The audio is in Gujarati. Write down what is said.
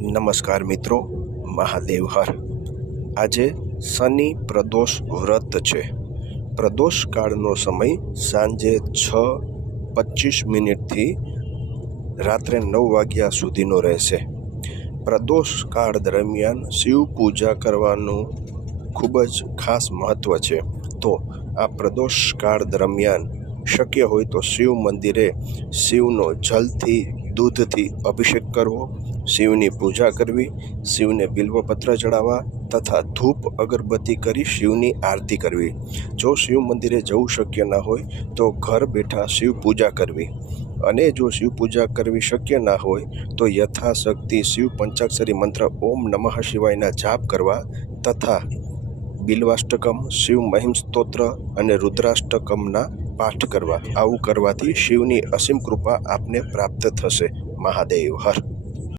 નમસ્કાર મિત્રો, મહાદેવ હર. આજે શનિ પ્રદોષ વ્રત છે. પ્રદોષ કાળનો સમય સાંજે 6:25 રાત્રે 9 વાગ્યા સુધીનો રહેશે. પ્રદોષ કાળ દરમિયાન શિવ પૂજા કરવાનું ખૂબ જ ખાસ મહત્ત્વ છે. તો આ પ્રદોષ કાળ દરમિયાન શક્ય હોય તો શિવ મંદિરે શિવનો જલથી દૂધથી અભિષેક કરવો, શિવની પૂજા કરવી, શિવને બિલ્વપત્ર ચડાવવા તથા ધૂપ અગરબત્તી કરી શિવની આરતી કરવી. જો શિવ મંદિરે જવું શક્ય ના હોય તો ઘર બેઠા શિવ પૂજા કરવી. અને જો શિવ પૂજા કરવી શક્ય ના હોય તો યથાશક્તિ શિવ પંચાક્ષરી મંત્ર ઓમ નમઃ શિવાયના જાપ કરવા તથા બિલ્વાષ્ટકમ, શિવ મહિમ સ્તોત્ર અને રુદ્રાષ્ટકમના પાઠ કરવા. આવું કરવાથી શિવની અસીમ કૃપા આપને પ્રાપ્ત થશે. મહાદેવ હર.